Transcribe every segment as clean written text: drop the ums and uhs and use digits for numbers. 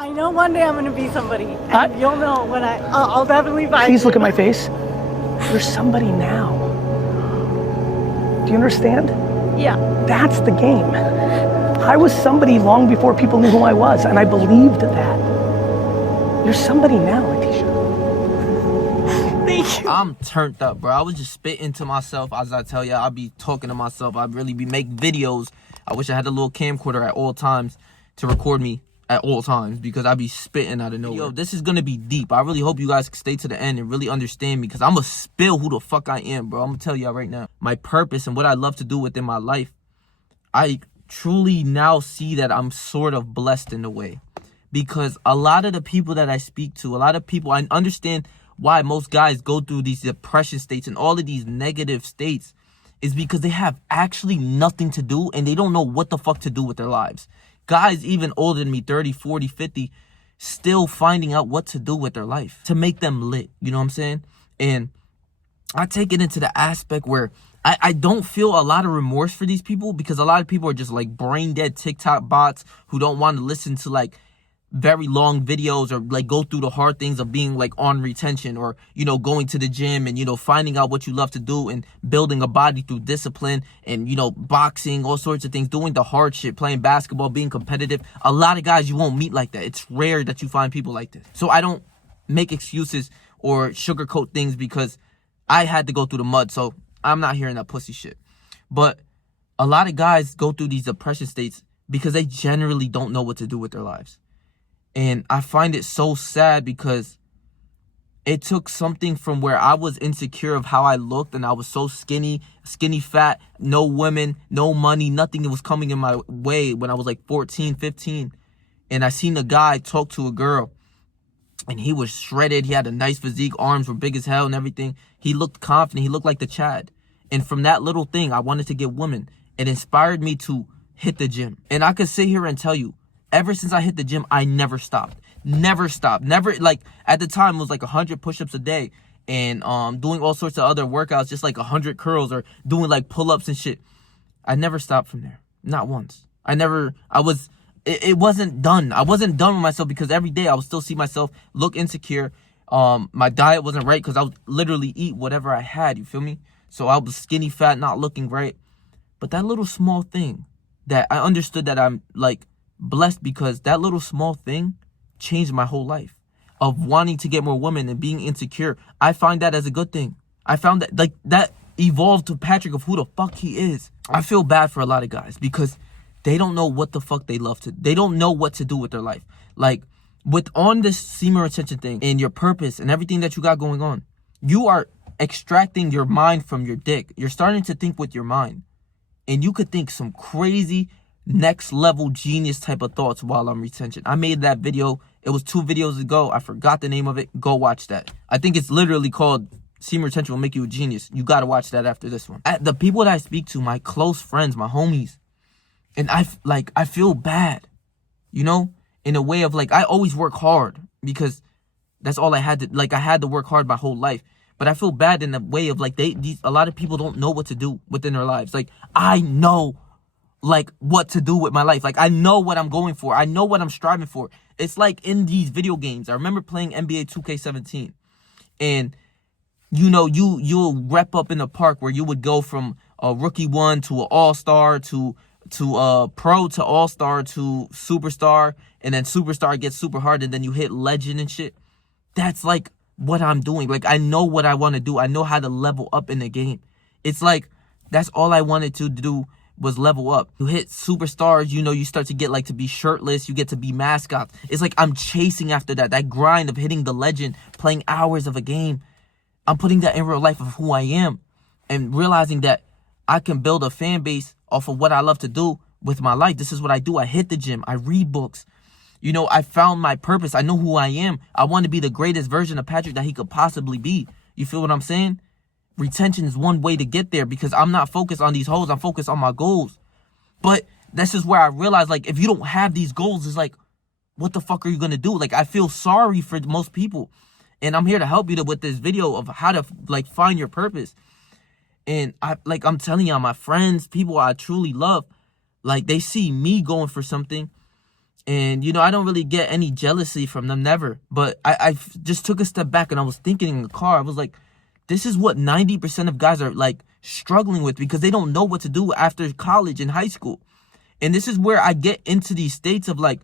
I know one day I'm gonna be somebody, and you'll know when I'll definitely find Please you. look at my face. You're somebody now. Do you understand? Yeah. That's the game. I was somebody long before people knew who I was, and I believed that. You're somebody now, Letitia. Thank you. I'm turned up, bro. I was just spitting to myself. As I tell you, I'll be talking to myself. I'd really be making videos. I wish I had a little camcorder at all times to record me at all times, because I'd be spitting out of nowhere. Yo, this is gonna be deep. I really hope you guys stay to the end and really understand me, because I'm gonna spill who the fuck I am, bro. I'm gonna tell y'all right now. My purpose and what I love to do within my life, I truly now see that I'm sort of blessed in a way. Because a lot of the people that I speak to, a lot of people, I understand why most guys go through these depression states and all of these negative states, is because they have actually nothing to do and they don't know what the fuck to do with their lives. Guys even older than me, 30, 40, 50, still finding out what to do with their life to make them lit. You know what I'm saying? And I take it into the aspect where I don't feel a lot of remorse for these people, because a lot of people are just like brain dead TikTok bots who don't want to listen to like very long videos or like go through the hard things of being like on retention, or, you know, going to the gym and, you know, finding out what you love to do and building a body through discipline and, you know, boxing, all sorts of things, doing the hard shit, playing basketball, being competitive. A lot of guys you won't meet like that. It's rare that you find people like this. So I don't make excuses or sugarcoat things, because I had to go through the mud. So I'm not hearing that pussy shit. But a lot of guys go through these depression states because they generally don't know what to do with their lives. And I find it so sad, because it took something from where I was insecure of how I looked, and I was so skinny, fat, no women, no money, nothing was coming in my way when I was like 14, 15. And I seen a guy talk to a girl, and he was shredded. He had a nice physique, arms were big as hell and everything. He looked confident. He looked like the Chad. And from that little thing, I wanted to get women. It inspired me to hit the gym. And I could sit here and tell you, ever since I hit the gym, I never stopped. Never stopped. Never, like, at the time, it was like 100 push-ups a day. And doing all sorts of other workouts, just like 100 curls or doing like pull-ups and shit. I never stopped from there. Not once. It wasn't done. I wasn't done with myself, because every day I would still see myself look insecure. My diet wasn't right, because I would literally eat whatever I had. You feel me? So I was skinny, fat, not looking right. But that little small thing that I understood that I'm like blessed, because that little small thing changed my whole life of wanting to get more women and being insecure. I find that as a good thing. I found that like that evolved to Patrick of who the fuck he is. I feel bad for a lot of guys, because they don't know what the fuck they love to. They don't know what to do with their life. Like on this semen retention thing and your purpose and everything that you got going on, you are extracting your mind from your dick. You're starting to think with your mind. And you could think some crazy next level genius type of thoughts while on retention. I made that video. It was 2 videos ago. I forgot the name of it. Go watch that. I think it's literally called Semen Retention Will Make You a Genius. You got to watch that after this one. The people that I speak to, my close friends, my homies, and I feel bad, you know, in a way of like, I always work hard because that's all I had to, like, I had to work hard my whole life. But I feel bad in a way of like, a lot of people don't know what to do within their lives. Like, I know like what to do with my life. Like, I know what I'm going for. I know what I'm striving for. It's like in these video games. I remember playing NBA 2K17, and you know, you'll rep up in the park where you would go from a rookie 1 to an all-star to pro to all-star to superstar, and then superstar gets super hard, and then you hit legend and shit. That's like what I'm doing. Like, I know what I want to do. I know how to level up in the game. It's like, that's all I wanted to do was level up. You hit superstars, you know, you start to get like to be shirtless, you get to be mascots. It's like I'm chasing after that grind of hitting the legend, playing hours of a game. I'm putting that in real life of who I am, and realizing that I can build a fan base off of what I love to do with my life. This is what I do. I hit the gym. I read books. You know, I found my purpose. I know who I am. I want to be the greatest version of Patrick that he could possibly be. You feel what I'm saying? Retention is one way to get there, because I'm not focused on these hoes. I'm focused on my goals. But this is where I realize, like, if you don't have these goals, it's like, what the fuck are you going to do? Like, I feel sorry for most people. And I'm here to help you with this video of how to, like, find your purpose. And I'm telling y'all, my friends, people I truly love, like, they see me going for something, And, you know, I don't really get any jealousy from them, never. But I just took a step back and I was thinking in the car, I was like, this is what 90% of guys are like struggling with because they don't know what to do after college and high school. And this is where I get into these states of like,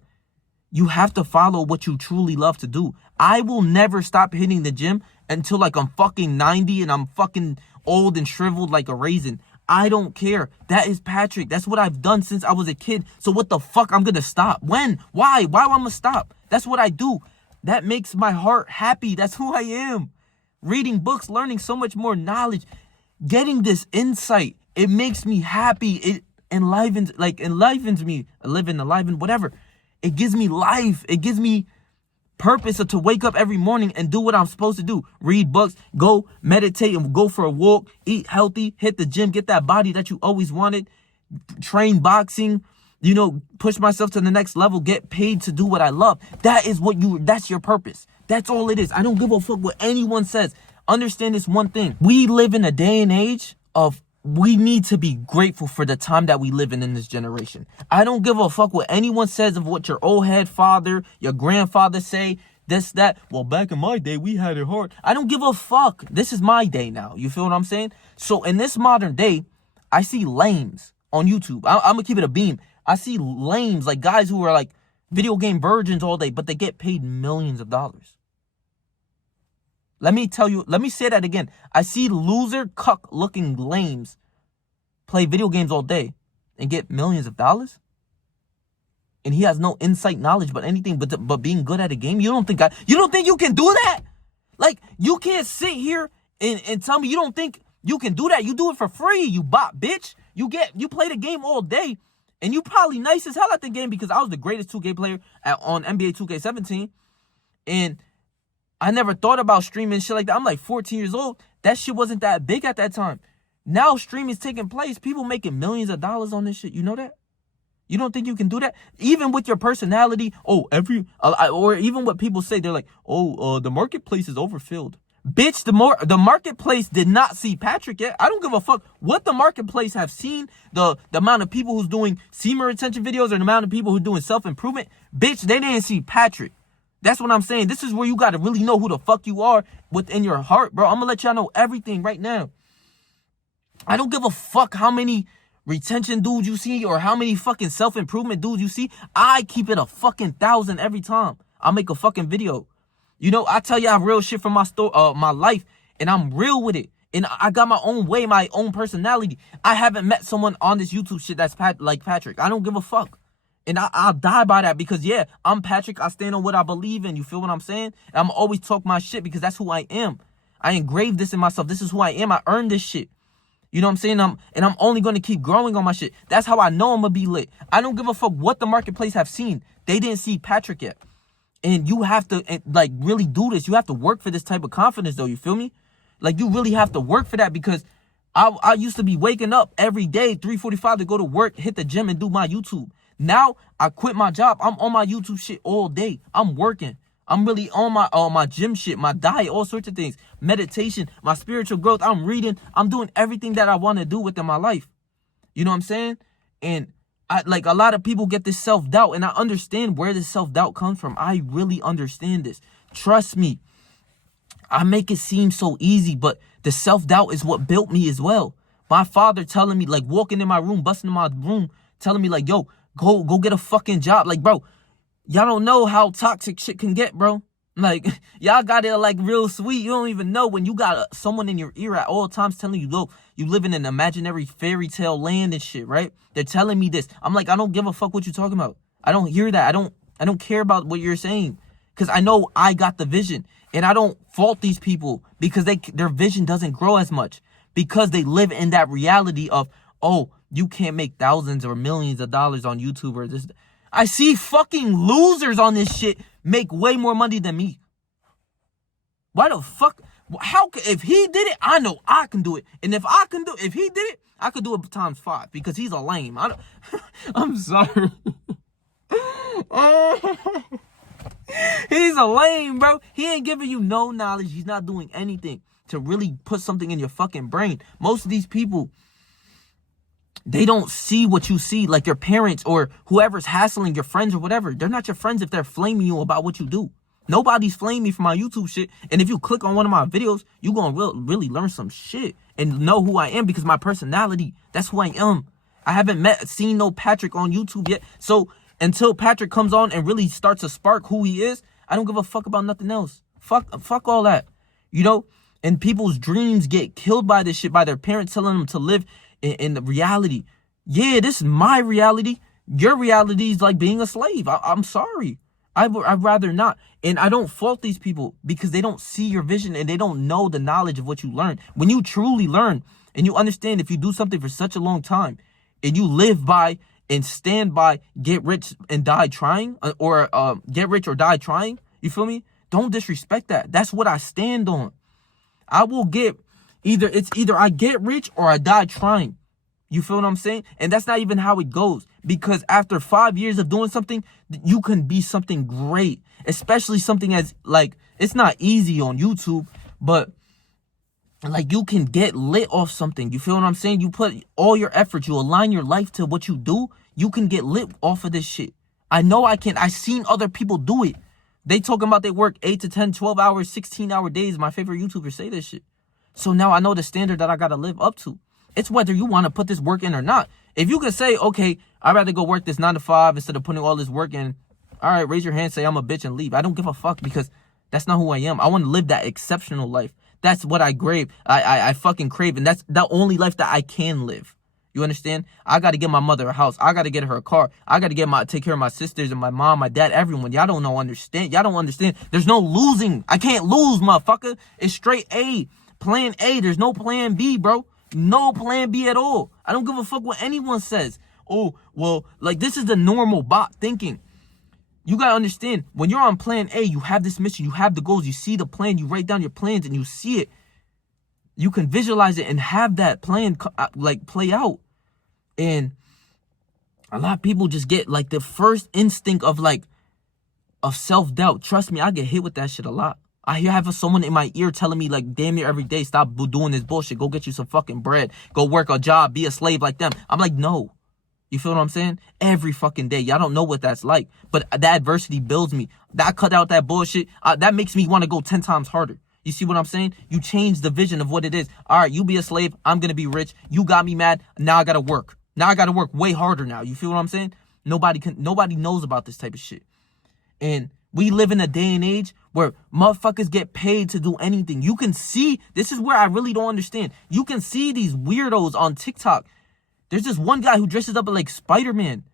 you have to follow what you truly love to do. I will never stop hitting the gym until like I'm fucking 90 and I'm fucking old and shriveled like a raisin. I don't care. That is Patrick. That's what I've done since I was a kid. So what the fuck I'm gonna stop? When? Why? Why am I gonna stop? That's what I do. That makes my heart happy. That's who I am. Reading books, learning so much more knowledge, getting this insight. It makes me happy. It enlivens me. Enliven, whatever. It gives me life. It gives me purpose to wake up every morning and do what I'm supposed to do. Read books, go meditate and go for a walk, eat healthy, hit the gym, get that body that you always wanted, train boxing, you know, push myself to the next level, get paid to do what I love. That's your purpose. That's all it is. I don't give a fuck what anyone says. Understand this one thing. We live in a day and age of we need to be grateful for the time that we live in this generation. I don't give a fuck what anyone says of what your old head father, your grandfather say, this, that. Well, back in my day, we had it hard. I don't give a fuck. This is my day now. You feel what I'm saying? So in this modern day, I see lames on YouTube. I'm going to keep it a beam. I see lames, like guys who are like video game virgins all day, but they get paid millions of dollars. Let me say that again. I see loser, cuck-looking lames play video games all day and get millions of dollars. And he has no insight knowledge but anything but being good at a game. You don't think you can do that? Like, you can't sit here and tell me you don't think you can do that. You do it for free, you bot bitch. You play the game all day and you probably nice as hell at the game because I was the greatest 2K player on NBA 2K17. And I never thought about streaming shit like that. I'm like 14 years old. That shit wasn't that big at that time. Now streaming's taking place. People making millions of dollars on this shit. You know that? You don't think you can do that? Even with your personality, or even what people say, they're like, the marketplace is overfilled. Bitch, the marketplace did not see Patrick yet. I don't give a fuck what the marketplace have seen. The amount of people who's doing semen retention videos or the amount of people who doing self-improvement. Bitch, they didn't see Patrick. That's what I'm saying. This is where you got to really know who the fuck you are within your heart, bro. I'm going to let y'all know everything right now. I don't give a fuck how many retention dudes you see or how many fucking self-improvement dudes you see. I keep it 1,000 every time I make a fucking video. You know, I tell y'all real shit from my life, and I'm real with it. And I got my own way, my own personality. I haven't met someone on this YouTube shit that's like Patrick. I don't give a fuck. And I'll die by that because, yeah, I'm Patrick. I stand on what I believe in. You feel what I'm saying? And I'm always talk my shit because that's who I am. I engraved this in myself. This is who I am. I earned this shit. You know what I'm saying? I'm only going to keep growing on my shit. That's how I know I'm going to be lit. I don't give a fuck what the marketplace have seen. They didn't see Patrick yet. And you have to, like, really do this. You have to work for this type of confidence, though. You feel me? Like, you really have to work for that because I used to be waking up every day, 3:45 to go to work, hit the gym, and do my YouTube. Now, I quit my job. I'm on my YouTube shit all day. I'm working. I'm really on my gym shit, my diet, all sorts of things. Meditation, my spiritual growth. I'm reading. I'm doing everything that I want to do within my life. You know what I'm saying? And a lot of people get this self-doubt, and I understand where this self-doubt comes from. I really understand this. Trust me. I make it seem so easy, but the self-doubt is what built me as well. My father telling me, like, walking in my room, busting in my room, telling me, like, yo, go get a fucking job. Like, bro, y'all don't know how toxic shit can get, bro. Like, y'all got it, like, real sweet. You don't even know when you got someone in your ear at all times telling you, look, you live in an imaginary fairy tale land and shit, right? They're telling me this. I'm like, I don't give a fuck what you're talking about. I don't hear that. I don't care about what you're saying because I know I got the vision. And I don't fault these people because their vision doesn't grow as much because they live in that reality of, oh, you can't make thousands or millions of dollars on YouTube or this. I see fucking losers on this shit make way more money than me. Why the fuck? If he did it, I know I can do it. And if he did it, I could do it times 5 because he's a lame. I'm sorry. He's a lame, bro. He ain't giving you no knowledge. He's not doing anything to really put something in your fucking brain. Most of these people, they don't see what you see. Like your parents or whoever's hassling your friends or whatever, they're not your friends if they're flaming you about what you do. Nobody's flaming me for my YouTube shit. And if you click on one of my videos, you're going to really learn some shit and know who I am, because my personality, that's who I am. I haven't seen no Patrick on YouTube yet. So until Patrick comes on and really starts to spark who he is, I don't give a fuck about nothing else. Fuck all that, you know? And people's dreams get killed by this shit, by their parents telling them to live in the reality. Yeah, this is my reality. Your reality is like being a slave. I'm sorry. I'd rather not. And I don't fault these people because they don't see your vision and they don't know the knowledge of what you learn. When you truly learn and you understand, if you do something for such a long time and you live by and stand by get rich and die trying, or get rich or die trying, you feel me? Don't disrespect that. That's what I stand on. I will get either I get rich or I die trying. You feel what I'm saying? And that's not even how it goes, because after 5 years of doing something, you can be something great, especially something as like, it's not easy on YouTube, but like you can get lit off something. You feel what I'm saying? You put all your effort, you align your life to what you do, you can get lit off of this shit. I know I can. I seen other people do it. They talking about they work 8 to 10, 12 hours, 16-hour days. My favorite YouTubers say this shit. So now I know the standard that I got to live up to. It's whether you want to put this work in or not. If you can say, okay, I'd rather go work this 9 to 5 instead of putting all this work in. All right, raise your hand, say I'm a bitch and leave. I don't give a fuck, because that's not who I am. I want to live that exceptional life. That's what I crave. I fucking crave. And that's the only life that I can live. You understand? I got to get my mother a house. I got to get her a car. I got to take care of my sisters and my mom, my dad, everyone. Y'all don't understand. Y'all don't understand. There's no losing. I can't lose, motherfucker. It's straight A. Plan A. There's no plan B, bro. No plan B at all. I don't give a fuck what anyone says. Oh, well, like this is the normal bot thinking. You got to understand, when you're on plan A, you have this mission, you have the goals, you see the plan, you write down your plans and you see it. You can visualize it and have that plan like play out. And a lot of people just get like the first instinct of self-doubt. Trust me, I get hit with that shit a lot. I have someone in my ear telling me like damn near every day, stop doing this bullshit. Go get you some fucking bread. Go work a job. Be a slave like them. I'm like, no. You feel what I'm saying? Every fucking day. Y'all don't know what that's like. But that adversity builds me. That cut out that bullshit. That makes me want to go 10 times harder. You see what I'm saying? You change the vision of what it is. All right, you be a slave. I'm going to be rich. You got me mad. Now I got to work. Now I got to work way harder now. You feel what I'm saying? Nobody knows about this type of shit. And we live in a day and age where motherfuckers get paid to do anything. You can see, this is where I really don't understand. You can see these weirdos on TikTok. There's this one guy who dresses up like Spider-Man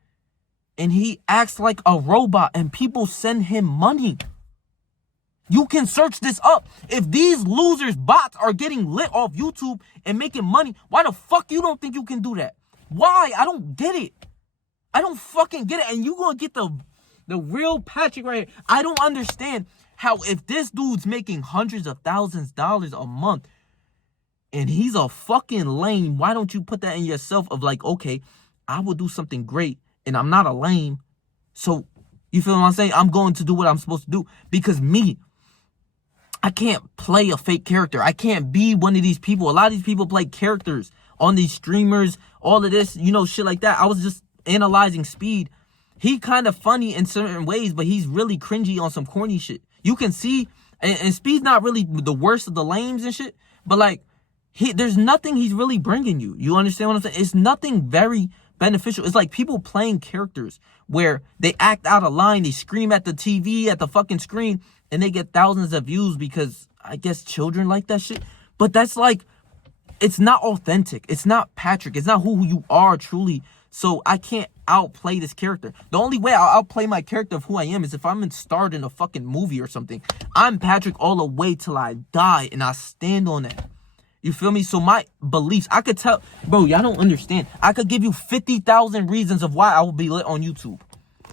and he acts like a robot and people send him money. You can search this up. If these losers bots are getting lit off YouTube and making money, why the fuck you don't think you can do that? Why? I don't get it. I don't fucking get it. And you gonna get the real Patrick right here. I don't understand how, if this dude's making hundreds of thousands of dollars a month and he's a fucking lame, why don't you put that in yourself of like, okay, I will do something great and I'm not a lame. So you feel what I'm saying? I'm going to do what I'm supposed to do, because I can't play a fake character. I can't be one of these people. A lot of these people play characters on these streamers, all of this, shit like that. I was just analyzing Speed. He kind of funny in certain ways, but he's really cringy on some corny shit. You can see, and Speed's not really the worst of the lames and shit, but like, there's nothing he's really bringing you. You understand what I'm saying? It's nothing very beneficial. It's like people playing characters where they act out of line, they scream at the TV, at the fucking screen, and they get thousands of views because I guess children like that shit. But that's like, it's not authentic. It's not Patrick. It's not who you are truly. So I can't outplay this character. The only way I'll outplay my character of who I am is if I'm starred in a fucking movie or something. I'm Patrick all the way till I die, and I stand on that. You feel me? So my beliefs, I could tell, bro, y'all don't understand. I could give you 50,000 reasons of why I will be lit on YouTube.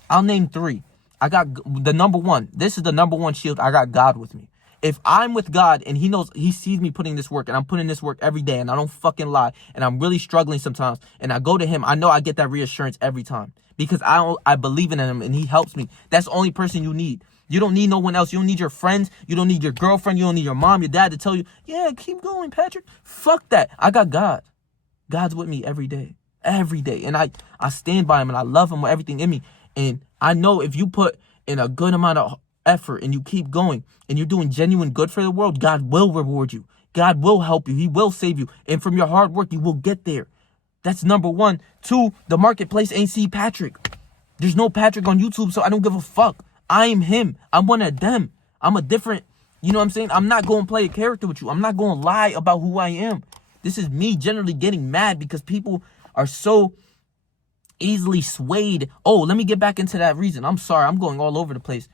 I'll name 3. I got the number 1. This is the number 1 shield. I got God with me. If I'm with God and he knows, he sees me putting this work and I'm putting this work every day and I don't fucking lie and I'm really struggling sometimes and I go to him, I know I get that reassurance every time because I believe in him and he helps me. That's the only person you need. You don't need no one else. You don't need your friends. You don't need your girlfriend. You don't need your mom, your dad to tell you, yeah, keep going, Patrick. Fuck that. I got God. God's with me every day. every day. And I stand by him and I love him with everything in me. And I know if you put in a good amount of effort and you keep going and you're doing genuine good for the world, God will reward you. God will help you. He will save you. And from your hard work, you will get there. That's number one. Two, the marketplace ain't see Patrick. There's no Patrick on YouTube, so I don't give a fuck. I am him. I'm one of them. I'm a different, you know what I'm saying? I'm not going to play a character with you. I'm not going to lie about who I am. This is me generally getting mad because people are so easily swayed. Oh, let me get back into that reason. I'm sorry. I'm going all over the place.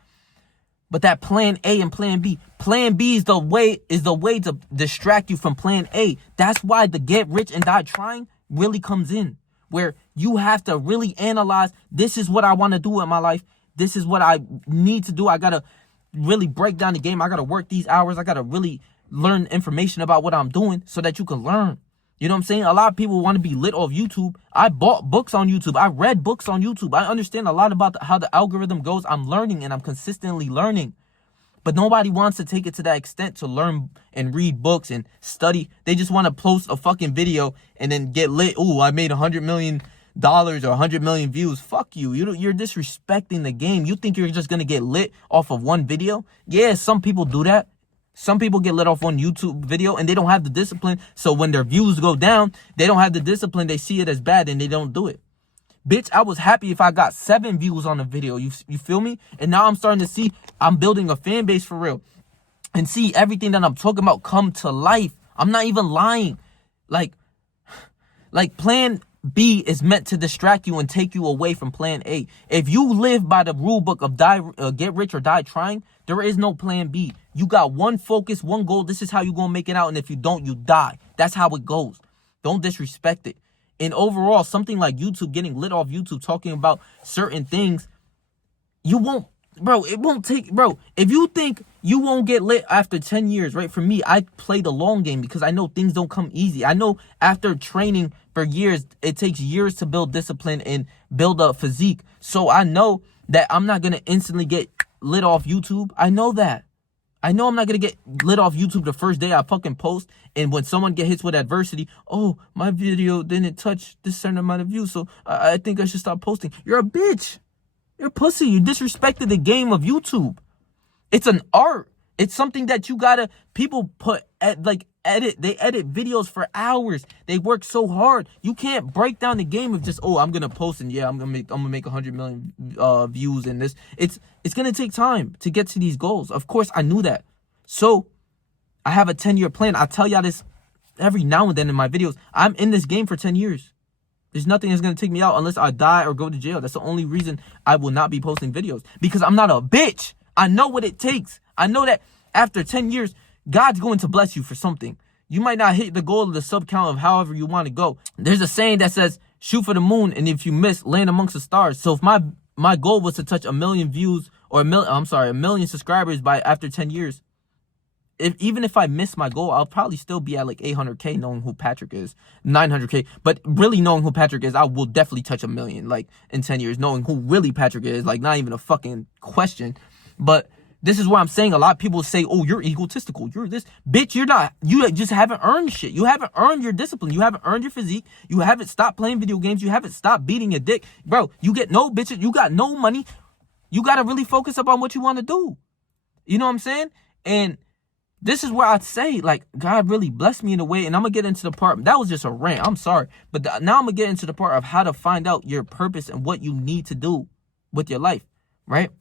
But that plan A and plan B. Plan B is the way to distract you from plan A. That's why the get rich and die trying really comes in. Where you have to really analyze, this is what I want to do in my life. This is what I need to do. I got to really break down the game. I got to work these hours. I got to really learn information about what I'm doing so that you can learn. You know what I'm saying? A lot of people want to be lit off YouTube. I bought books on YouTube. I read books on YouTube. I understand a lot about how the algorithm goes. I'm learning and I'm consistently learning. But nobody wants to take it to that extent to learn and read books and study. They just want to post a fucking video and then get lit. Ooh, I made $100 million or 100 million views. Fuck you. You're disrespecting the game. You think you're just going to get lit off of one video? Yeah, some people do that. Some people get lit off one YouTube video and they don't have the discipline. So when their views go down, they don't have the discipline. They see it as bad and they don't do it. Bitch, I was happy if I got 7 views on a video. You feel me? And now I'm starting to see I'm building a fan base for real. And see everything that I'm talking about come to life. I'm not even lying. Like plan B is meant to distract you and take you away from plan A. If you live by the rule book of get rich or die trying, there is no plan B. You got one focus, one goal. This is how you're going to make it out. And if you don't, you die. That's how it goes. Don't disrespect it. And overall, something like YouTube, getting lit off YouTube, talking about certain things, you won't, bro, it won't take, bro, if you think you won't get lit after 10 years, right? For me, I play the long game because I know things don't come easy. I know after training for years, it takes years to build discipline and build a physique. So I know that I'm not going to instantly get lit off YouTube. I know that. I know I'm not going to get lit off YouTube the first day I fucking post. And when someone get hits with adversity, oh, my video didn't touch this certain amount of views, so I think I should stop posting. You're a bitch. You're a pussy. You disrespected the game of YouTube. It's an art. It's something that you gotta, people edit. They edit videos for hours. They work so hard. You can't break down the game of just, oh, I'm gonna post and yeah, I'm gonna make 100 million views in this. It's gonna take time to get to these goals. Of course, I knew that. So I have a 10-year plan. I tell y'all this every now and then in my videos. I'm in this game for 10 years. There's nothing that's gonna take me out unless I die or go to jail. That's the only reason I will not be posting videos, because I'm not a bitch. I know what it takes. I know that after 10 years, God's going to bless you for something. You might not hit the goal of the sub count of however you want to go. There's a saying that says, shoot for the moon, and if you miss, land amongst the stars. So if my goal was to touch 1 million views or 1 million subscribers by after 10 years, even if I miss my goal, I'll probably still be at like 800K knowing who Patrick is, 900K. But really knowing who Patrick is, I will definitely touch 1 million like in 10 years, knowing who really Patrick is, like not even a fucking question. But this is what I'm saying. A lot of people say, oh, you're egotistical. You're this. Bitch, you're not. You just haven't earned shit. You haven't earned your discipline. You haven't earned your physique. You haven't stopped playing video games. You haven't stopped beating a dick. Bro, you get no bitches. You got no money. You got to really focus up on what you want to do. You know what I'm saying? And this is where I'd say, like, God really blessed me in a way. And I'm going to get into the part. That was just a rant. I'm sorry. But now I'm going to get into the part of how to find out your purpose and what you need to do with your life. Right?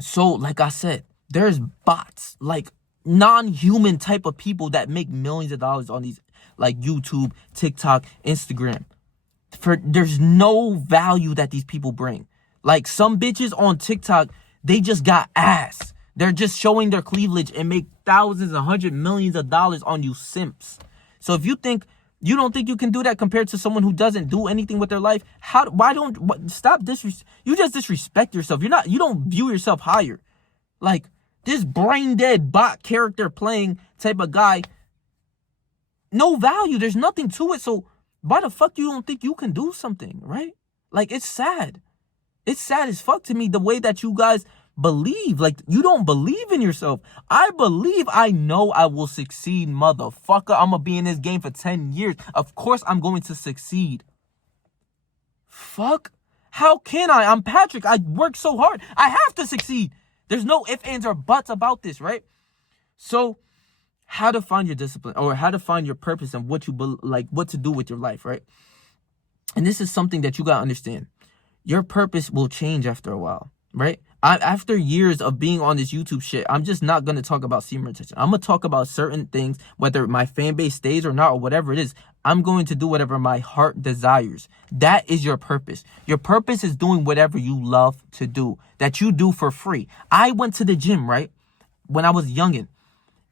So, like I said, there's bots, like non-human type of people that make millions of dollars on these, like YouTube, TikTok, Instagram. There's no value that these people bring. Like some bitches on TikTok, they just got ass. They're just showing their cleavage and make thousands and hundred millions of dollars on you simps. So if you don't think you can do that compared to someone who doesn't do anything with their life, you just disrespect yourself. You don't view yourself higher. Like this brain dead bot character playing type of guy, no value. There's nothing to it. So why the fuck you don't think you can do something, right? Like it's sad. It's sad as fuck to me the way that you guys believe. Like you don't believe in yourself. I believe. I know I will succeed, motherfucker. I'm gonna be in this game for 10 years. Of course I'm going to succeed. fuck? How can I? I'm Patrick. I work so hard. I have to succeed. There's no ifs, ands, or buts about this, right? So, how to find your discipline, or how to find your purpose and what you like, what to do with your life, right? And this is something that you gotta understand. Your purpose will change after a while, right? After years of being on this YouTube shit, I'm just not going to talk about semen retention. I'm going to talk about certain things, whether my fan base stays or not, or whatever it is. I'm going to do whatever my heart desires. That is your purpose. Your purpose is doing whatever you love to do, that you do for free. I went to the gym, right? When I was youngin',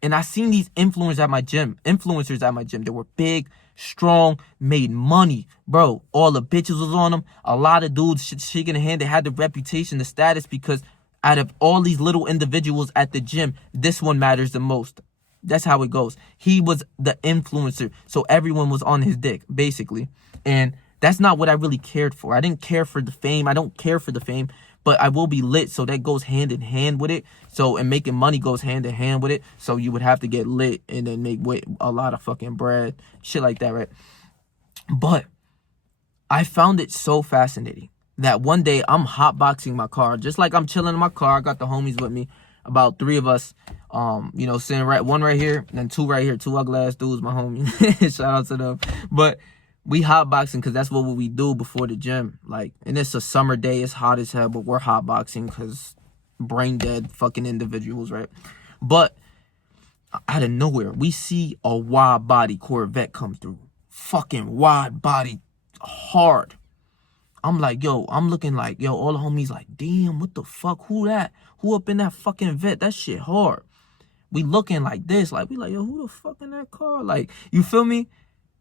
and I seen these influencers at my gym. They were big, strong, made money. Bro, all the bitches was on them. A lot of dudes shaking the hand. They had the reputation, the status, because out of all these little individuals at the gym, this one matters the most. That's how it goes. He was the influencer, so everyone was on his dick, basically. And that's not what I really cared for. I didn't care for the fame. I don't care for the fame. But I will be lit, so that goes hand in hand with it. So, and making money goes hand in hand with it. So you would have to get lit and then make a lot of fucking bread. Shit like that, right? But I found it so fascinating that one day I'm hotboxing my car. Just like I'm chilling in my car. I got the homies with me. About 3 of us, sitting one right here, and then 2 right here. 2 ugly ass dudes, my homies. Shout out to them. But we hotboxing because that's what we do before the gym. Like, and it's a summer day. It's hot as hell, but we're hotboxing because brain dead fucking individuals, right? But out of nowhere, we see a wide body Corvette come through. Fucking wide body, hard. I'm like, yo, I'm looking like, yo, all the homies like, damn, what the fuck? Who that? Who up in that fucking vet? That shit hard. We looking like this. Like, we like, yo, who the fuck in that car? Like, you feel me?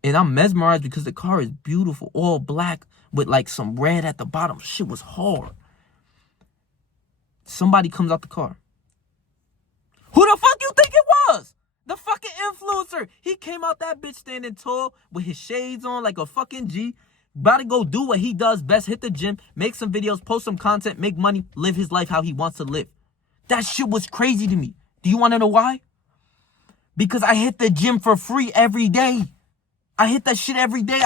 And I'm mesmerized because the car is beautiful, all black with like some red at the bottom. Shit was hard. Somebody comes out the car. Who the fuck you think it was? The fucking influencer. He came out that bitch standing tall with his shades on like a fucking G. About to go do what he does best. Hit the gym, make some videos, post some content, make money, live his life how he wants to live. That shit was crazy to me. Do you want to know why? Because I hit the gym for free every day. I hit that shit every day.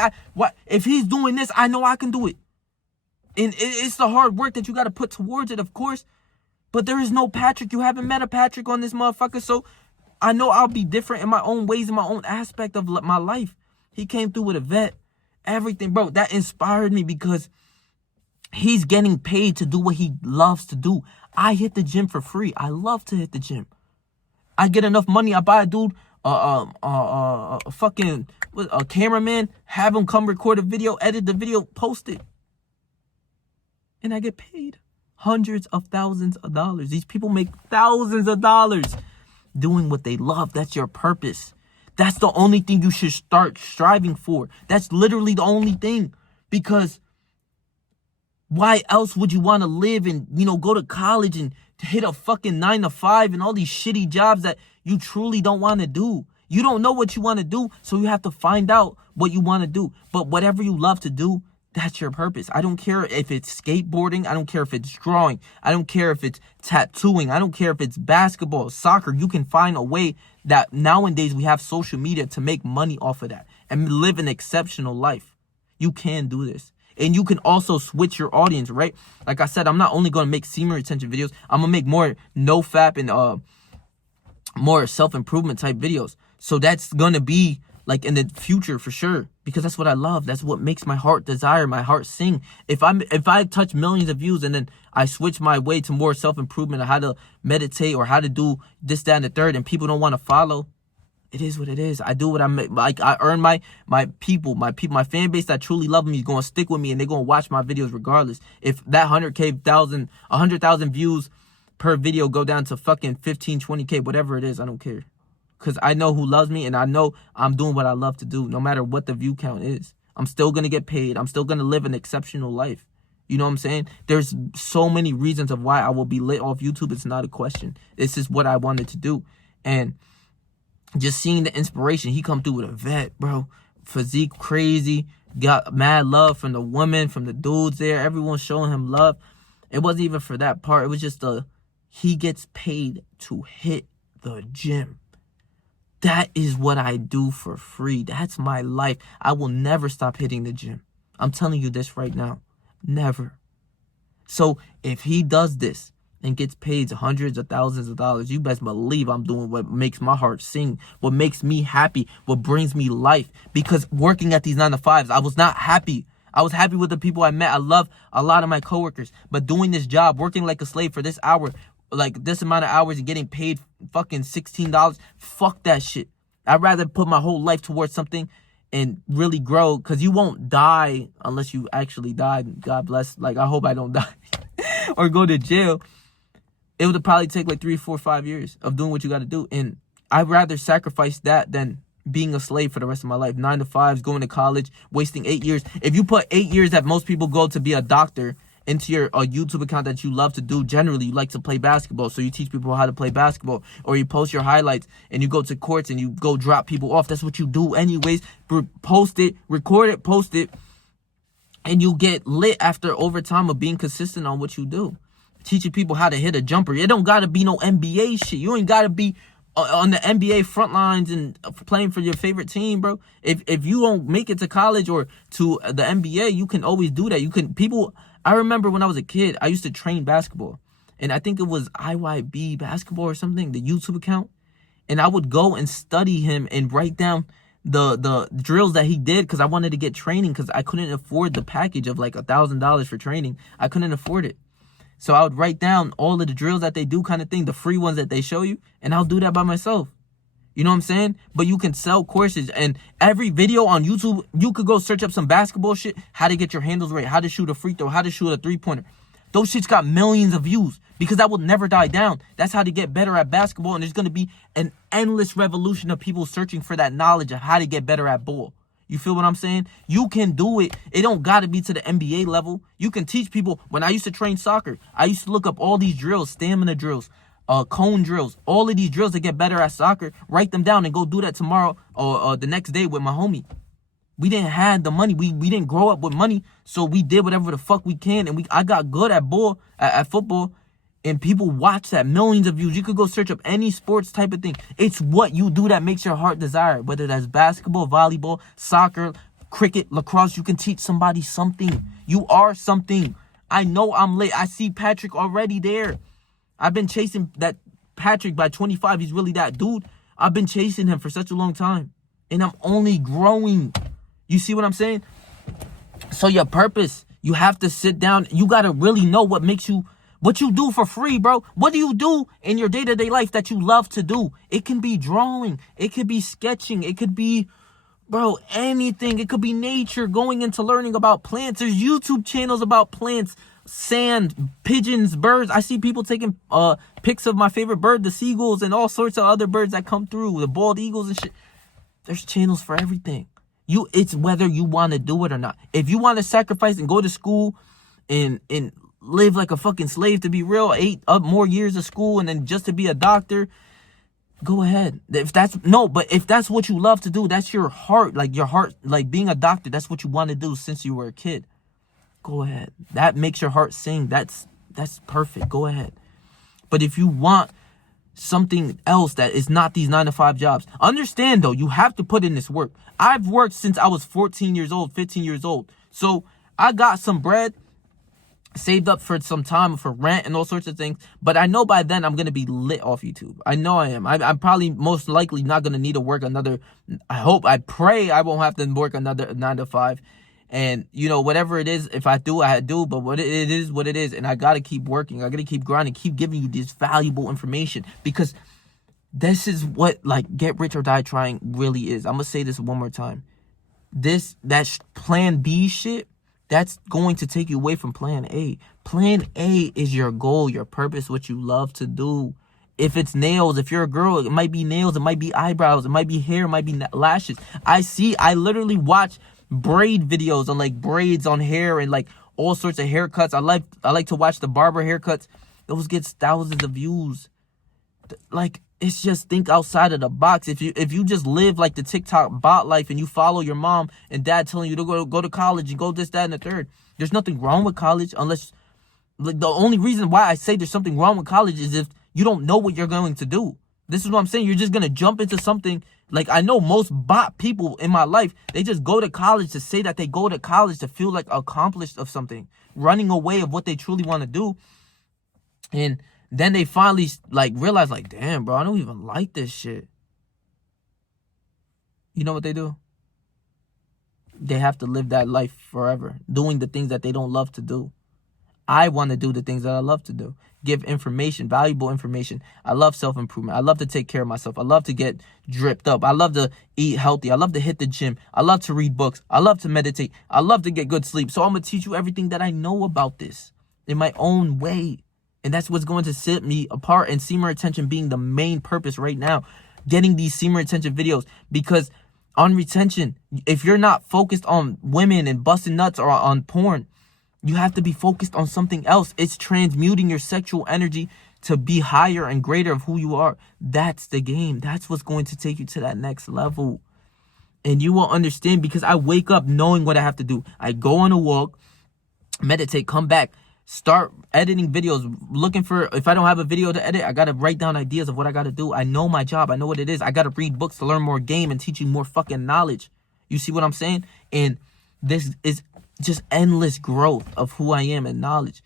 If he's doing this, I know I can do it. And it's the hard work that you got to put towards it, of course. But there is no Patrick. You haven't met a Patrick on this motherfucker. So I know I'll be different in my own ways, in my own aspect of my life. He came through with a vet. Everything, bro. That inspired me because he's getting paid to do what he loves to do. I hit the gym for free. I love to hit the gym. I get enough money. I buy a dude fucking a cameraman, have him come record a video, edit the video, post it, and I get paid hundreds of thousands of dollars. These people make thousands of dollars doing what they love. That's your purpose. That's the only thing you should start striving for. That's literally the only thing, because why else would you want to live and, go to college and to hit a fucking 9-to-5 and all these shitty jobs that you truly don't want to do? You don't know what you want to do, so you have to find out what you want to do. But whatever you love to do, that's your purpose. I don't care if it's skateboarding. I don't care if it's drawing. I don't care if it's tattooing. I don't care if it's basketball, soccer. You can find a way that nowadays we have social media to make money off of that and live an exceptional life. You can do this. And you can also switch your audience, right? Like I said, I'm not only going to make semen retention videos. I'm going to make more no-fap and more self-improvement type videos. So that's going to be like in the future for sure, because that's what I love. That's what makes my heart desire, my heart sing. If I touch millions of views and then I switch my way to more self-improvement or how to meditate or how to do this, that, and the third, and people don't want to follow, it is what it is. I do what I make. Like, I earn my fan base that truly love me is going to stick with me, and they're going to watch my videos regardless. If that 100,000 views per video go down to fucking 15, 20K, whatever it is, I don't care. Because I know who loves me, and I know I'm doing what I love to do, no matter what the view count is. I'm still going to get paid. I'm still going to live an exceptional life. You know what I'm saying? There's so many reasons of why I will be lit off YouTube. It's not a question. This is what I wanted to do. And just seeing the inspiration, he come through with a vet, bro. Physique crazy. Got mad love from the women, from the dudes there. Everyone showing him love. It wasn't even for that part. It was just he gets paid to hit the gym. That is what I do for free. That's my life. I will never stop hitting the gym. I'm telling you this right now. Never. So if he does this and gets paid hundreds of thousands of dollars, you best believe I'm doing what makes my heart sing, what makes me happy, what brings me life. Because working at these 9-to-5s, I was not happy. I was happy with the people I met. I love a lot of my coworkers. But doing this job, working like a slave for this hour, like this amount of hours and getting paid fucking $16, fuck that shit. I'd rather put my whole life towards something and really grow, because you won't die unless you actually die. God bless. Like, I hope I don't die or go to jail. It would probably take like 3, 4, 5 years of doing what you got to do. And I'd rather sacrifice that than being a slave for the rest of my life. 9-to-5s, going to college, wasting 8 years. If you put 8 years that most people go to be a doctor into your YouTube account that you love to do, generally you like to play basketball, so you teach people how to play basketball, or you post your highlights and you go to courts and you go drop people off. That's what you do anyways. Post it, record it, post it, and you get lit after overtime of being consistent on what you do. Teaching people how to hit a jumper. It don't gotta be no NBA shit. You ain't gotta be on the NBA front lines and playing for your favorite team, bro. If you don't make it to college or to the NBA, you can always do that. I remember when I was a kid, I used to train basketball. And I think it was IYB basketball or something, the YouTube account. And I would go and study him and write down the drills that he did, because I wanted to get training, because I couldn't afford the package of like $1,000 for training. I couldn't afford it. So I would write down all of the drills that they do, kind of thing, the free ones that they show you, and I'll do that by myself. You know what I'm saying? But you can sell courses, and every video on YouTube, you could go search up some basketball shit, how to get your handles right, how to shoot a free throw, how to shoot a three-pointer. Those shits got millions of views, because that will never die down. That's how to get better at basketball, and there's going to be an endless revolution of people searching for that knowledge of how to get better at ball. You feel what I'm saying? You can do it. It don't got to be to the NBA level. You can teach people. When I used to train soccer, I used to look up all these drills, stamina drills, cone drills, all of these drills to get better at soccer, write them down and go do that tomorrow or the next day with my homie. We didn't have the money. We didn't grow up with money, so we did whatever the fuck we can, and I got good at football, and people watch that, millions of views. You could go search up any sports type of thing. It's what you do that makes your heart desire, whether that's basketball, volleyball, soccer, cricket, lacrosse. You can teach somebody something. You are something. I know I'm late. I see Patrick already there. I've been chasing that Patrick by 25. He's really that dude. I've been chasing him for such a long time, and I'm only growing. You see what I'm saying? So your purpose, you have to sit down. You got to really know what you do for free, bro. What do you do in your day-to-day life that you love to do? It can be drawing. It could be sketching. It could be, bro, anything. It could be nature, going into learning about plants. There's YouTube channels about plants, sand, pigeons, birds. I see people taking pics of my favorite bird, the seagulls, and all sorts of other birds that come through, the bald eagles and shit. There's channels for everything. It's whether you want to do it or not. If you want to sacrifice and go to school and live like a fucking slave, to be real, 8 more years of school and then just to be a doctor, go ahead. If that's what you love to do, that's your heart, like being a doctor, that's what you want to do since you were a kid, go ahead. That makes your heart sing. That's perfect. Go ahead. But if you want something else that is not these 9-to-5 jobs, understand though, you have to put in this work. I've worked since I was 14 years old, 15 years old. So I got some bread saved up for some time for rent and all sorts of things. But I know by then I'm going to be lit off YouTube. I know I am. I'm probably most likely not going to need to work another. I pray I won't have to work another 9-to-5. And, whatever it is, if I do, I do. But what it is, what it is. And I got to keep working. I got to keep grinding, keep giving you this valuable information. Because this is what, get rich or die trying really is. I'm going to say this one more time. That plan B shit, that's going to take you away from plan A. Plan A is your goal, your purpose, what you love to do. If it's nails, if you're a girl, it might be nails, it might be eyebrows, it might be hair, it might be lashes. I literally watch braid videos on braids on hair and all sorts of haircuts. I like to watch the barber haircuts. Those gets thousands of views. It's just think outside of the box. If you just live like the TikTok bot life and you follow your mom and dad telling you to go to college and go this, that, and the third, there's nothing wrong with college unless the only reason why I say there's something wrong with college is if you don't know what you're going to do. This is what I'm saying. You're just going to jump into something. I know most bot people in my life, they just go to college to say that they go to college to feel accomplished of something. running away of what they truly want to do. And then they finally like realize like, damn, bro, I don't even like this shit. You know what they do? They have to live that life forever, doing the things that they don't love to do. I want to do the things that I love to do. Give information, valuable information. I love self-improvement. I love to take care of myself. I love to get dripped up. I love to eat healthy. I love to hit the gym. I love to read books. I love to meditate. I love to get good sleep. So I'm going to teach you everything that I know about this in my own way. And that's what's going to set me apart, and semen retention being the main purpose right now. Getting these semen retention videos, because on retention, if you're not focused on women and busting nuts or on porn, you have to be focused on something else. It's transmuting your sexual energy to be higher and greater of who you are. That's the game. That's what's going to take you to that next level. And you will understand, because I wake up knowing what I have to do. I go on a walk, meditate, come back, start editing videos, looking for, if I don't have a video to edit, I got to write down ideas of what I got to do. I know my job. I know what it is. I got to read books to learn more game and teach you more fucking knowledge. You see what I'm saying? And this is just endless growth of who I am and knowledge.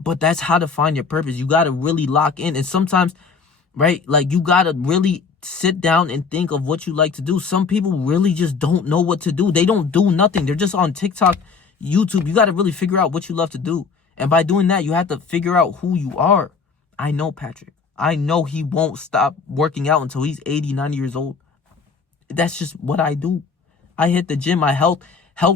But that's how to find your purpose. You got to really lock in. And sometimes, right, like you got to really sit down and think of what you like to do. Some people really just don't know what to do. They don't do nothing. They're just on TikTok, YouTube. You got to really figure out what you love to do. And by doing that, you have to figure out who you are. I know Patrick. I know he won't stop working out until he's 80, 90 years old. That's just what I do. I hit the gym. My health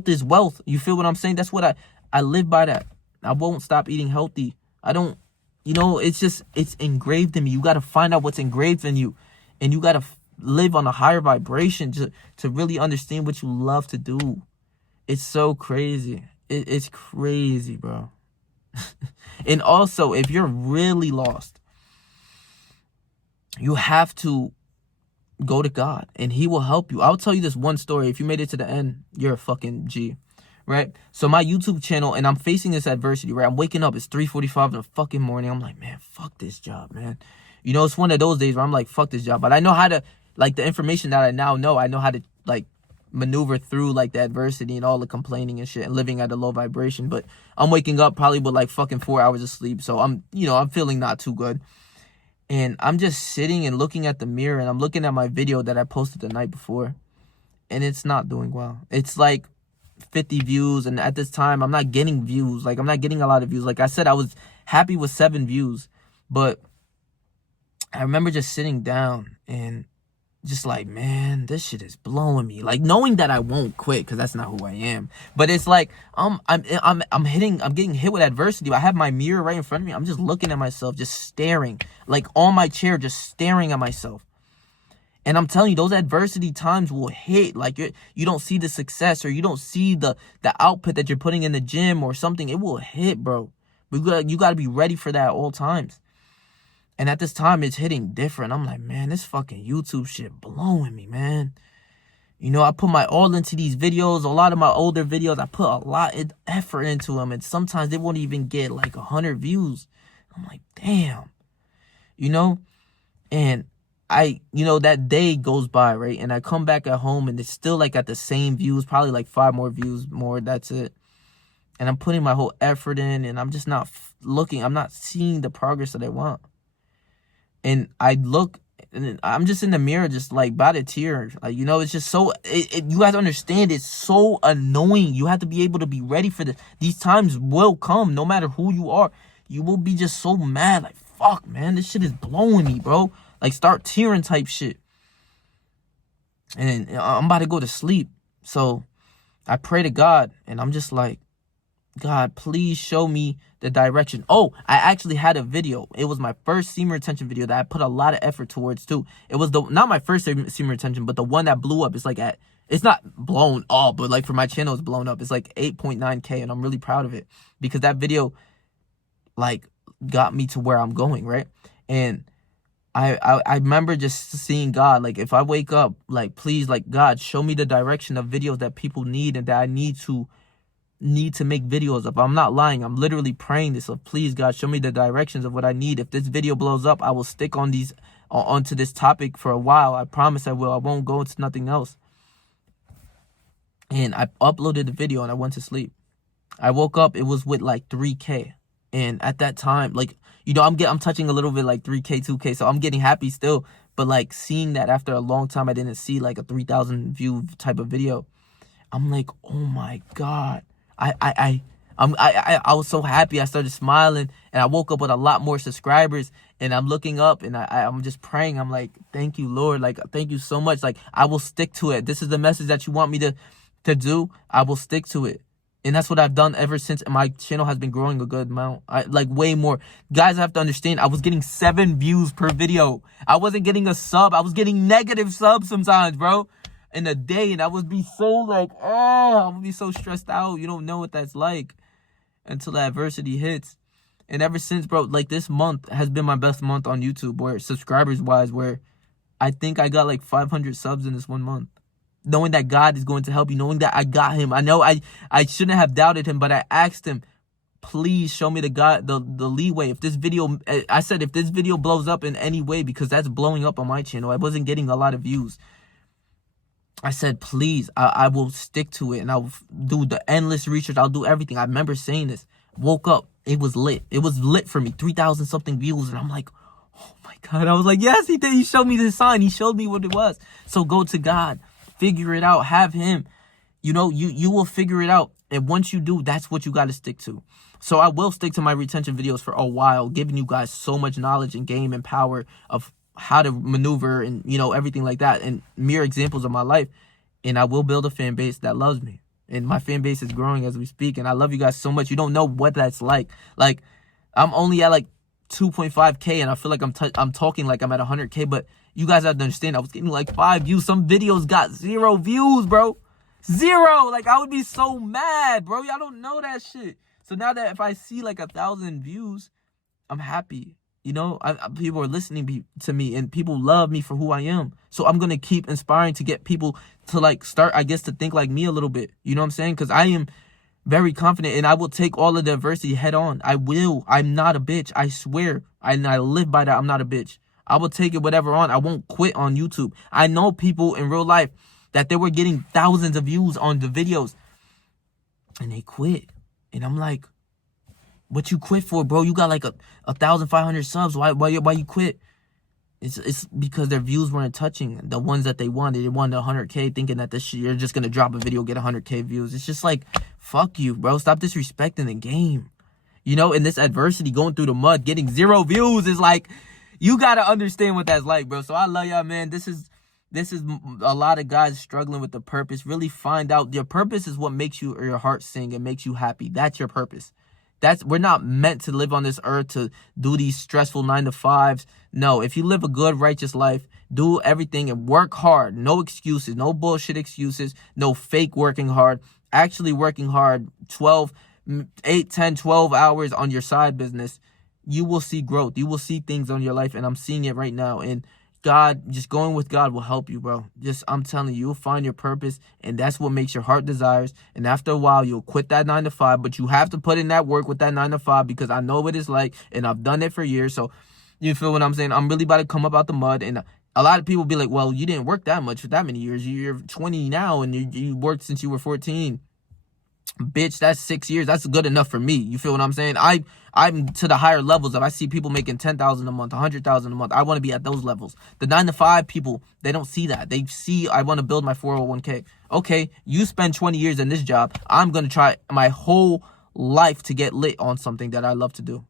is wealth. You feel what I'm saying? That's what I live by that. I won't stop eating healthy. I don't, it's engraved in me. You got to find out what's engraved in you. And you got to live on a higher vibration to really understand what you love to do. It's so crazy. It's crazy, bro. And also, if you're really lost, you have to go to God, and he will help you. I'll tell you this one story. If you made it to the end, you're a fucking G, right? So my YouTube channel, and I'm facing this adversity, right? I'm waking up. It's 3:45 in the fucking morning. I'm like, man, fuck this job, man. You know, it's one of those days where I'm like, fuck this job. But I know how to, like, the information that I now know, I know how to, like, maneuver through, like, the adversity and all the complaining and shit and living at a low vibration. But I'm waking up probably with, like, fucking 4 hours of sleep. So I'm feeling not too good. And I'm just sitting and looking at the mirror, and I'm looking at my video that I posted the night before, and it's not doing well. It's like 50 views, and at this time, I'm not getting views. Like, I'm not getting a lot of views. Like I said, I was happy with 7 views, but I remember just sitting down and just like, man, this shit is blowing me. Like, knowing that I won't quit, because that's not who I am. But it's like, I'm getting hit with adversity. I have my mirror right in front of me. I'm just looking at myself, just staring, like on my chair, just staring at myself. And I'm telling you, those adversity times will hit. Like, you don't see the success, or you don't see the output that you're putting in the gym or something. It will hit, bro. But you got to be ready for that at all times. And at this time, it's hitting different. I'm like, man, this fucking YouTube shit blowing me, man. You know, I put my all into these videos. A lot of my older videos, I put a lot of effort into them. And sometimes they won't even get like 100 views. I'm like, damn. You know? And that day goes by, right? And I come back at home, and it's still like at the same views, probably like 5 more views more. That's it. And I'm putting my whole effort in, and I'm just not looking. I'm not seeing the progress that I want. And I look, and I'm just in the mirror, just like by the tears. Like, you know, it's just so, you guys understand, it's so annoying. You have to be able to be ready for this. These times will come, no matter who you are. You will be just so mad, like, fuck, man, this shit is blowing me, bro. Like, start tearing type shit. And I'm about to go to sleep. So I pray to God, and I'm just like, God, please show me the direction. Oh, I actually had a video. It was my first semen retention video that I put a lot of effort towards too. It was not my first semen retention, but the one that blew up. It's like it's not blown up, but like for my channel, it's blown up. It's like 8.9K, and I'm really proud of it, because that video like got me to where I'm going, right? And I remember just seeing God, like, if I wake up, like, please, like, God, show me the direction of videos that people need and that I need to make videos of. I'm not lying. I'm literally praying this. So please, God, show me the directions of what I need. If this video blows up, I will stick onto this topic for a while. I promise I will. I won't go into nothing else. And I uploaded the video, and I went to sleep. I woke up, it was with like 3K. And at that time, like, you know, I'm touching a little bit like 3K, 2K, so I'm getting happy still. But like seeing that after a long time, I didn't see like a 3,000 view type of video. I'm like, oh my God. I was so happy. I started smiling, and I woke up with a lot more subscribers, and I'm looking up, and I'm just praying. I'm like, thank you, Lord. Like, thank you so much. Like, I will stick to it. This is the message that you want me to do. I will stick to it. And that's what I've done ever since. And my channel has been growing a good amount. Like way more. Guys have to understand, I was getting 7 views per video. I wasn't getting a sub. I was getting negative subs sometimes, bro. In a day. And I would be so like, oh, I would be so stressed out. You don't know what that's like until the adversity hits. And ever since, bro, like this month has been my best month on YouTube, where subscribers wise, where I think I got like 500 subs in this 1 month. Knowing that God is going to help you, knowing that I got him. I know I shouldn't have doubted him, but I asked him, please show me the leeway. If this video, I said, if this video blows up in any way, because that's blowing up on my channel, I wasn't getting a lot of views. I said, please, I will stick to it, and I'll do the endless research. I'll do everything. I remember saying this. Woke up, it was lit. It was lit for me, 3,000 something views, and I'm like, oh my God. I was like, yes, he did. He showed me the sign. He showed me what it was. So go to God. Figure it out. Have him. You know, you will figure it out. And once you do, that's what you got to stick to. So I will stick to my retention videos for a while, giving you guys so much knowledge and game and power of how to maneuver and, you know, everything like that, and mere examples of my life. And I will build a fan base that loves me. And my fan base is growing as we speak. And I love you guys so much. You don't know what that's like. Like, I'm only at like 2.5K, and I feel like I'm talking like I'm at 100K, but you guys have to understand, I was getting like 5 views. Some videos got 0 views, bro. 0. Like, I would be so mad, bro. Y'all don't know that shit. So now that if I see like 1,000 views, I'm happy. You know, people are listening to me, and people love me for who I am. So I'm going to keep inspiring to get people to like start, I guess, to think like me a little bit. You know what I'm saying? Because I am very confident, and I will take all of the adversity head on. I will. I'm not a bitch. I swear. And I live by that. I'm not a bitch. I will take it whatever on. I won't quit on YouTube. I know people in real life that they were getting thousands of views on the videos, and they quit. And I'm like, what you quit for, bro? You got like 1,500 subs. Why you quit? It's because their views weren't touching the ones that they wanted. They wanted 100K, thinking that this shit, you're just gonna drop a video, get 100K views. It's just like, fuck you, bro. Stop disrespecting the game. You know, in this adversity, going through the mud, getting 0 views is like, you gotta understand what that's like, bro. So I love y'all, man. This is a lot of guys struggling with the purpose. Really find out your purpose is what makes your heart sing and makes you happy. That's your purpose. We're not meant to live on this earth to do these stressful 9-to-5s. No, if you live a good, righteous life, do everything and work hard. No excuses, no bullshit excuses, no fake working hard. Actually working hard, 8, 10, 12 hours on your side business. You will see growth. You will see things on your life, and I'm seeing it right now. And God, just going with God will help you, bro. I'm telling you, you'll find your purpose, and that's what makes your heart desires. And after a while, you'll quit that 9-to-5, but you have to put in that work with that 9-to-5, because I know what it's like, and I've done it for years. So you feel what I'm saying? I'm really about to come up out the mud, and a lot of people be like, well, you didn't work that much for that many years. You're 20 now, and you worked since you were 14. Bitch, that's 6 years. That's good enough for me. You feel what I'm saying? I'm to the higher levels. If I see people making 10,000 a month, 100,000 a month, I want to be at those levels. The 9-to-5 people, they don't see that. They see, I want to build my 401k. Okay, you spend 20 years in this job. I'm going to try my whole life to get lit on something that I love to do.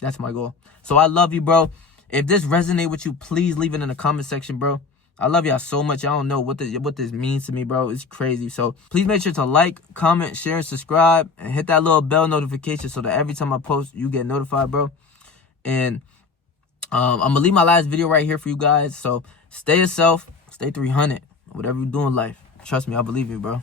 That's my goal. So I love you, bro. If this resonates with you, please leave it in the comment section, bro. I love y'all so much. I don't know what this means to me, bro. It's crazy. So please make sure to like, comment, share, and subscribe, and hit that little bell notification so that every time I post, you get notified, bro. And I'm gonna leave my last video right here for you guys. So stay yourself, stay 300, whatever you do in life. Trust me, I believe you, bro.